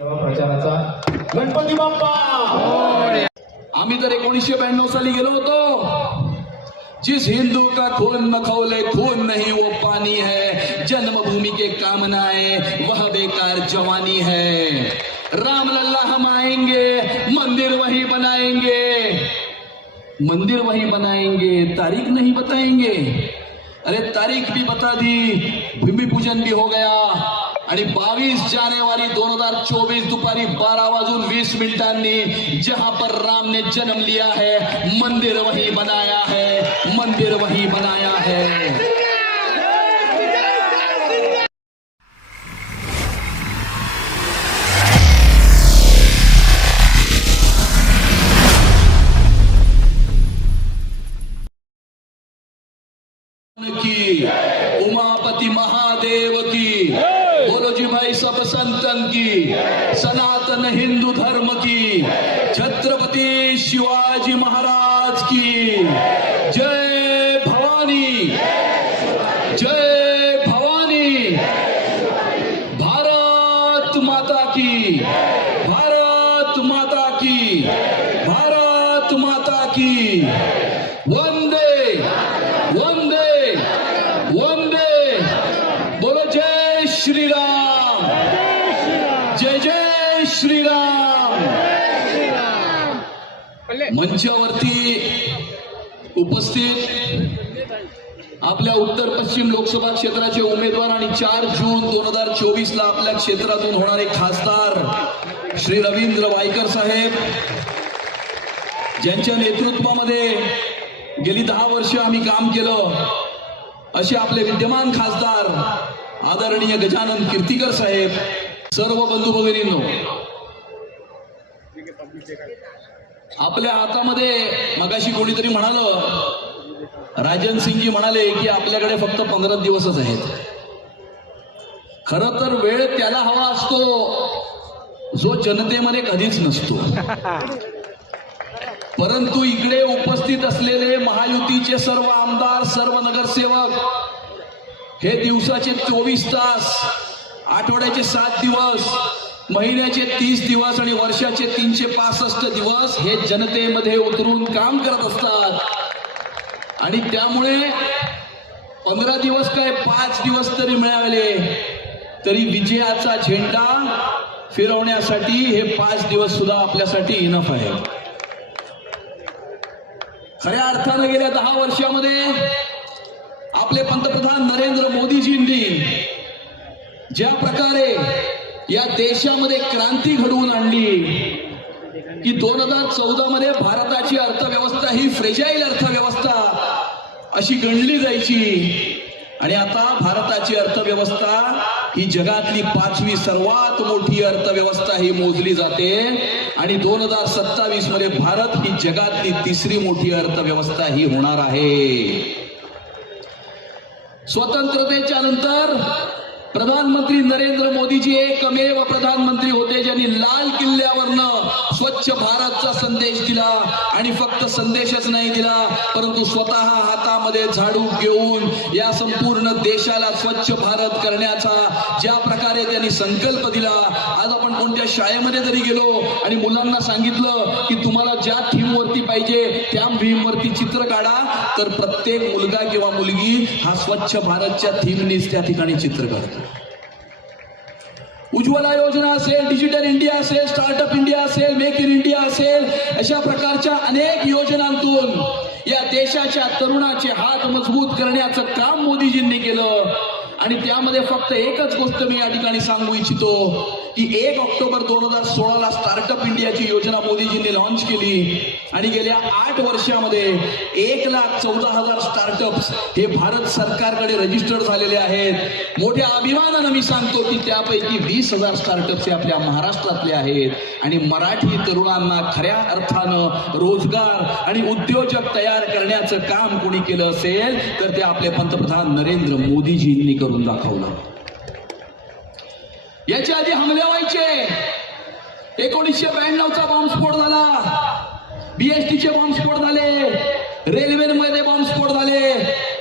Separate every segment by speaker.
Speaker 1: गणपती बाप्पा!
Speaker 2: आम्ही तर एकोणीसशे साली गेलो होतो. जिस हिंदू का खून न खौले खून नहीं, वो पानी है। जन्मभूमि के कामनाएँ, वह बेकार जवानी है। राम लल्ला हम आएँगे, मंदिर वही बनाएँगे। मंदिर वही बनाएँगे, तारीख नहीं बताएँगे। अरे तारीख भी बता दी, भूमि पूजन भी हो गया। बावीस जानेवारी दोन हज़ार चौबीस दुपारी बारह वाजून वीस मिनिटांनी जहाँ पर राम ने जन्म लिया है, मंदिर वही बनाया है, मंदिर वही बनाया है। श्रीराम! मंचावरती उपस्थित आपल्या उत्तर पश्चिम लोकसभा क्षेत्राचे उमेदवार आणि चार जून दोन हजार चोवीस ला आपल्या क्षेत्रातून होणारे खासदार श्री रवींद्र वायकर साहेब ज्यांच्या नेतृत्वामध्ये गेली दहा वर्ष आम्ही काम केलं. असे आपले विद्यमान खासदार आदरणीय गजानन कीर्तीकर साहेब सर्व बंधू भगिनींनो आपल्या हातामध्ये मगाशी कोणीतरी म्हणाल राजन सिंगजी म्हणाले की आपल्याकडे फक्त पंधरा दिवसच आहेत. खर तर वेळ त्याला हवा असतो जो जनतेमध्ये कधीच नसतो. परंतु इकडे उपस्थित असलेले महायुतीचे सर्व आमदार सर्व नगरसेवक हे दिवसाचे चोवीस तास आठवड्याचे सात दिवस महिन्याचे तीस दिवस आणि वर्षाचे तीनशे पासष्ट दिवस हे जनतेमध्ये उतरून काम करत असतात. आणि त्यामुळे पंधरा दिवस काय पाच दिवस तरी मिळाले तरी विजयाचा झेंडा फिरवण्यासाठी हे पाच दिवस सुद्धा आपल्यासाठी इनफ आहे. खऱ्या अर्थानं गेल्या दहा वर्षामध्ये आपले पंतप्रधान नरेंद्र मोदीजींनी ज्या प्रकारे या देशामध्ये क्रांती घडवून आणली. की दोन हजार चौदा मध्ये भारताची अर्थव्यवस्था ही फ्रेजाईल अर्थव्यवस्था अशी गणली जायची. आणि आता भारताची अर्थव्यवस्था ही जगातली पाचवी सर्वात मोठी अर्थव्यवस्था ही मोजली जाते. आणि दोन हजार सत्तावीसमध्ये भारत ही जगातली तिसरी मोठी अर्थव्यवस्था ही होणार आहे. स्वतंत्रतेच्या नंतर प्रधानमंत्री नरेंद्र मोदीजी एकमेव प्रधानमंत्री होते ज्यांनी लाल किल्ल्यावरनं स्वच्छ भारतचा संदेश दिला आणि फक्त संदेशच नाही दिला परंतु स्वतः हातामध्ये झाडू घेऊन या संपूर्ण देशाला स्वच्छ भारत करण्याचा ज्या प्रकारे त्यांनी संकल्प दिला आज आपण कोणत्या शाळेमध्ये जरी गेलो आणि मुलांना सांगितलं की तुम्हाला ज्या थीमवरती पाहिजे त्या थीमवरती चित्र काढा तर प्रत्येक मुलगा किंवा मुलगी हा स्वच्छ भारतच्या थीमनीच त्या ठिकाणी चित्र काढतो उज्ज्वला योजना असेल डिजिटल इंडिया असेल स्टार्टअप इंडिया असेल मेक इन इंडिया असेल अशा प्रकारच्या अनेक योजनांतून या देशाच्या तरुणाचे हात मजबूत करण्याचं काम मोदीजींनी केलं. आणि त्यामध्ये फक्त एकच गोष्ट मी या ठिकाणी सांगू इच्छितो की एक ऑक्टोबर दोन हजार सोळाला स्टार्टअप इंडियाची योजना मोदीजींनी लॉन्च केली. आणि गेल्या आठ वर्षामध्ये एक लाख चौदा हजार स्टार्टअप्स हे भारत सरकारकडे रजिस्टर्ड झालेले आहेत. मोठ्या अभिमानानं मी सांगतो की त्यापैकी वीस हजार स्टार्टअप्स हे आपल्या महाराष्ट्रातले आहेत. आणि मराठी तरुणांना खऱ्या अर्थानं रोजगार आणि उद्योजक तयार करण्याचं काम कोणी केलं असेल तर ते आपले पंतप्रधान नरेंद्र मोदीजींनी करून दाखवलं. याच्या आधी हमले व्हायचे. एकोणीसशे ब्याण्णवचा बॉम्बस्फोट झाला. बीएसटीचे बॉम्बस्फोट झाले. रेल्वेमध्ये बॉम्बस्फोट झाले.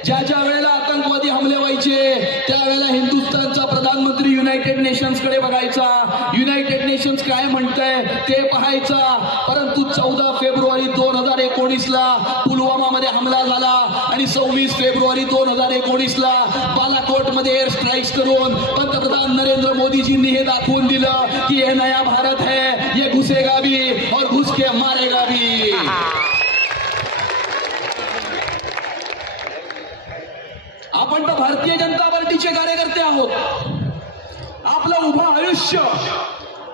Speaker 2: ज्या ज्या वेळेला आतंकवादी हमले व्हायचे त्यावेळेला हिंदुस्थानचा प्रधानमंत्री युनायटेड नेशन्सकडे बघायचा. युनायटेड काय म्हणतंय ते पाहायचा. परंतु चौदा फेब्रुवारी दोन हजार एकोणीस ला पुलवामा मध्ये हमला झाला आणि सव्वीस फेब्रुवारी दोन हजार एकोणीस ला बालाकोटमध्ये एअर स्ट्राईक्स करून पंतप्रधान नरेंद्र मोदीजींनी हे दाखवून दिलं की हे नया भारत है ये घुसेगा भी और घुसके मारेगा भी. आपण तर भारतीय जनता पार्टीचे कार्यकर्ते आहोत. आपलं उभं आयुष्य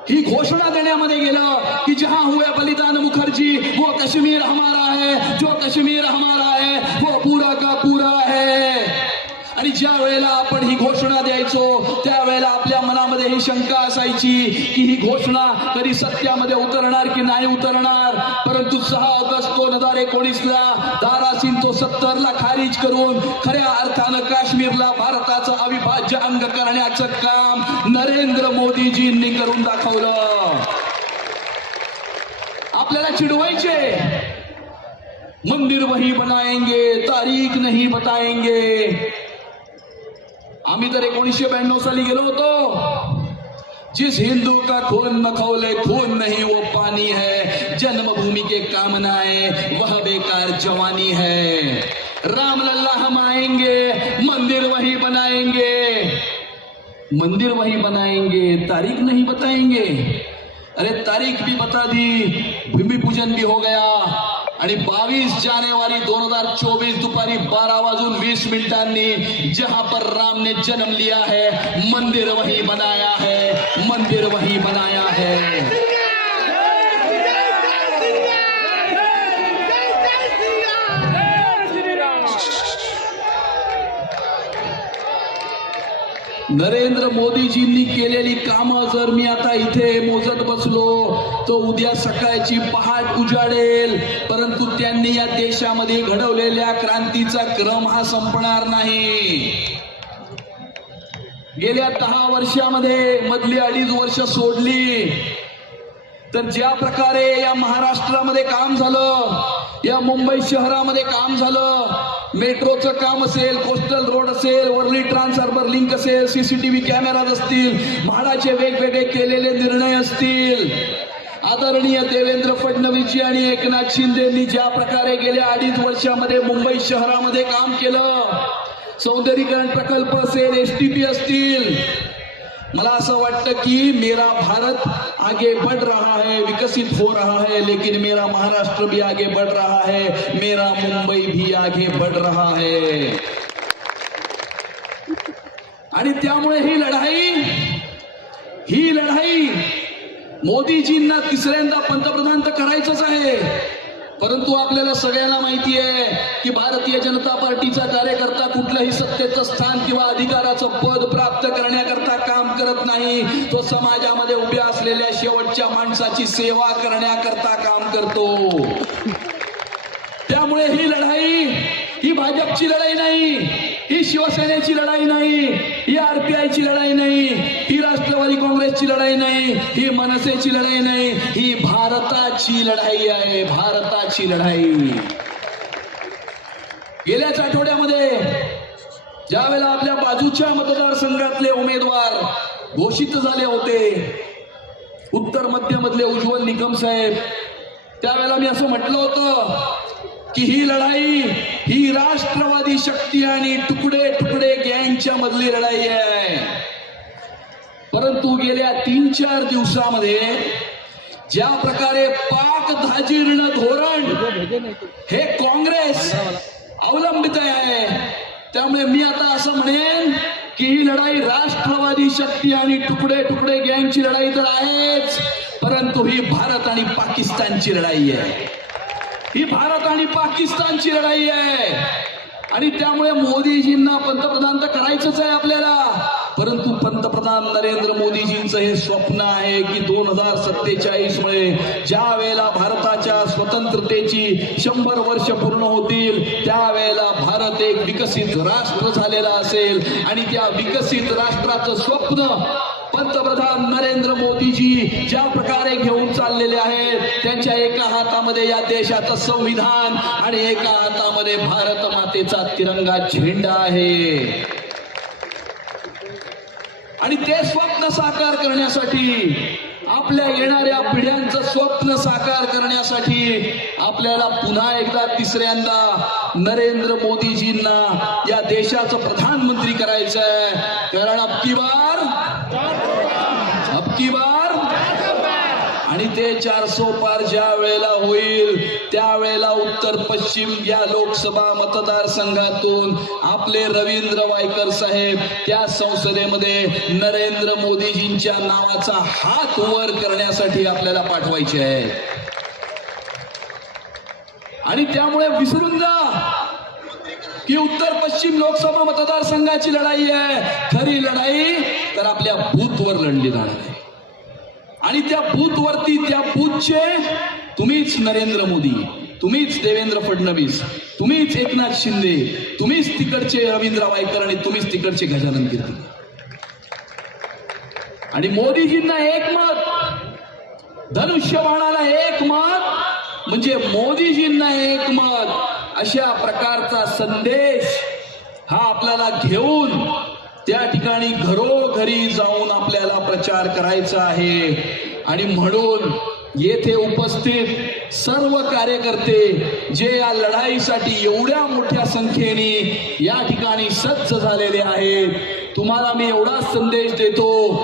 Speaker 2: ही घोषणा देण्यामध्ये गेलं की जहा हुए बलिदान मुखर्जी वो कश्मीर हमारा है जो कश्मीर हमारा है वो पूरा का पूरा है। आणि ज्या वेळेला आपण ही घोषणा द्यायचो मनामध्ये शंका असायची की ही घोषणा कधी सत्यामध्ये उतरणार की नाही उतरणार? परंतु सहा ऑगस्ट दोन हजार एकोणीस ला दारासिंग तो सत्तर ला खारिज करून खऱ्या अर्थानं काश्मीरला भारताचं अविभाज्य अंग करण्याचं काम नरेंद्र मोदीजींनी करून दाखवलं. आपल्याला चिडवायचे. मंदिर वही बनाएंगे तारीख नाही बताएंगे. आम्ही तर एकोणीसशे ब्याण्णव साली गेलो होतो. जिस हिंदू का खून न खौले खून नहीं, वो पानी है। जन्मभूमि के कामनाएँ, वह बेकार जवानी है। राम लल्ला हम आएँगे, मंदिर वही बनाएँगे। मंदिर वही बनाएँगे, तारीख नहीं बताएँगे। अरे तारीख भी बता दी, भूमि पूजन भी हो गया। आणि बावीस जानेवारी दोन हज़ार चोवीस दुपारी बारा वाजून वीस मिनिटांनी, जहाँ पर राम ने जन्म लिया है, मंदिर वही बनाया है। मंदिर वही बनाया है। नरेंद्र मोदीजींनी केलेली कामं जर मी आता इथे मोजत बसलो तर उद्या सकाळची पहाट उजाडेल. परंतु त्यांनी या देशामध्ये घडवलेल्या क्रांतीचा क्रम हा संपणार नाही. गेल्या दहा वर्षामध्ये मधली अडीच वर्ष सोडली. तर ज्या प्रकारे या महाराष्ट्रामध्ये काम झालं या मुंबई शहरामध्ये काम झालं मेट्रोचं काम असेल कोस्टल रोड असेल वर्ली ट्रान्स हार्बर लिंक असेल सीसीटीव्ही कॅमेराज असतील म्हाडाचे वेगवेगळे केलेले निर्णय असतील. आदरणीय देवेंद्र फडणवीसजी आणि एकनाथ शिंदेनी ज्या प्रकारे गेल्या अडीच वर्षामध्ये मुंबई शहरामध्ये काम केलं सौंदर्यीकरण प्रकल्प असेल एस टी पी असतील. मला असं वाटतं की मेरा भारत आगे बढ़ रहा है विकसित हो रहा है लेकिन मेरा महाराष्ट्र भी आगे बढ़ रहा है मेरा मुंबई भी आगे बढ़ रहा है. आणि त्यामुळे ही लढाई ही लढाई मोदीजींना तिसऱ्यांदा पंतप्रधान तर करायचंच आहे. परंतु आपल्याला सगळ्यांना माहिती आहे की भारतीय जनता पार्टीचा कार्यकर्ता कुठलंही सत्तेचं स्थान किंवा अधिकाराचं पद प्राप्त करण्याकरता काम करत नाही. तो समाजामध्ये उभ्या असलेल्या शेवटच्या माणसाची सेवा करण्याकरता काम करतो. त्यामुळे ही लढाई ही भाजपची लढाई नाही. ही शिवसेनेची लढाई नाही ही आरपीआयची लढाई नाही ही राष्ट्रवादी काँग्रेसची लढाई नाही ही मनसेची लढाई नाही ही भारताची लढाई आहे भारताची लढाई. गेल्याच आठवड्यामध्ये ज्यावेळेला आपल्या बाजूच्या मतदारसंघातले उमेदवार घोषित झाले होते उत्तर मध्य मधले उज्ज्वल निकम साहेब त्यावेळेला मी असं म्हटलं होतं की ही लढाई ही राष्ट्रवादी शक्ती आणि तुकडे तुकडे गँगच्या मधली लढाई आहे. परंतु गेल्या तीन चार दिवसामध्ये ज्या प्रकारे पाक धाजीर्ण धोरण हे काँग्रेस अवलंबित आहे त्यामुळे मी आता असं म्हणेन की ही लढाई राष्ट्रवादी शक्ती आणि तुकडे तुकडे गँगची लढाई तर आहेच परंतु ही भारत आणि पाकिस्तानची लढाई आहे. ही भारत आणि पाकिस्तानची लढाई आहे. आणि त्यामुळे मोदीजींना पंतप्रधान तर करायचंच आहे आपल्याला. परंतु पंतप्रधान नरेंद्र मोदीजींचं हे स्वप्न आहे की दोन हजार सत्तेचाळीस मुळे ज्या वेळेला भारताच्या स्वतंत्रतेची शंभर वर्ष पूर्ण होतील त्यावेळेला भारत एक विकसित राष्ट्र झालेला असेल. आणि त्या विकसित राष्ट्राचं स्वप्न पंतप्रधान नरेंद्र मोदीजी ज्या प्रकारे घेऊन चाललेले आहेत त्यांच्या एका हातामध्ये या देशाचं संविधान आणि एका हातामध्ये भारत मातेचा तिरंगा झेंडा आहे. आणि ते स्वप्न साकार करण्यासाठी आपल्या येणाऱ्या पिढ्यांचं स्वप्न साकार करण्यासाठी आपल्याला पुन्हा एकदा तिसऱ्यांदा नरेंद्र मोदीजींना या देशाचं प्रधानमंत्री करायचं आहे कारण अबकी बार अबकी बार आणि ते चारसो पार ज्या वेळेला होईल त्यावेळेला उत्तर पश्चिम या लोकसभा मतदारसंघातून आपले रवींद्र वायकर साहेब त्या संसदेमध्ये नरेंद्र मोदीजींच्या नावाचा हात वर करण्यासाठी आपल्याला पाठवायचे आहे आणि त्यामुळे विसरून जा की उत्तर पश्चिम लोकसभा मतदारसंघाची लढाई आहे. खरी लढाई तर आपल्या बूथवर लढली जाणार आहे. आणि त्या बूथवरती त्या बूथचे तुम्हीच नरेंद्र मोदी तुम्हीच देवेंद्र फडणवीस तुम्हीच एकनाथ शिंदे तुम्हीच तिकडचे रवींद्र वायकर आणि तुम्हीच तिकडचे गजानन कीर्ती आणि मोदीजींना एक मत धनुष्यबाणाला एक मत म्हणजे मोदीजींना एक मत अशा प्रकारचा संदेश हा आपल्याला घेऊन त्या ठिकाणी घरोघरी जाऊन आपल्याला प्रचार करायचा आहे. आणि म्हणून येथे उपस्थित सर्व कार्यकर्ते जे या लढाईसाठी एवढ्या मोठ्या संख्येने या ठिकाणी सज्ज झालेले आहेत. तुम्हाला मी एवढा संदेश देतो.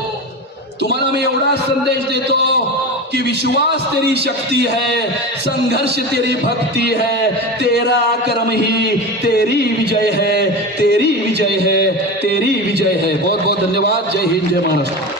Speaker 2: तुम्हाला मी एवढा संदेश देतो. कि विश्वास तेरी शक्ति है, संघर्ष तेरी भक्ति है, तेरा कर्म ही तेरी विजय है, तेरी विजय है, तेरी विजय है। बहुत बहुत धन्यवाद। जय हिंद, जय महाराष्ट्र।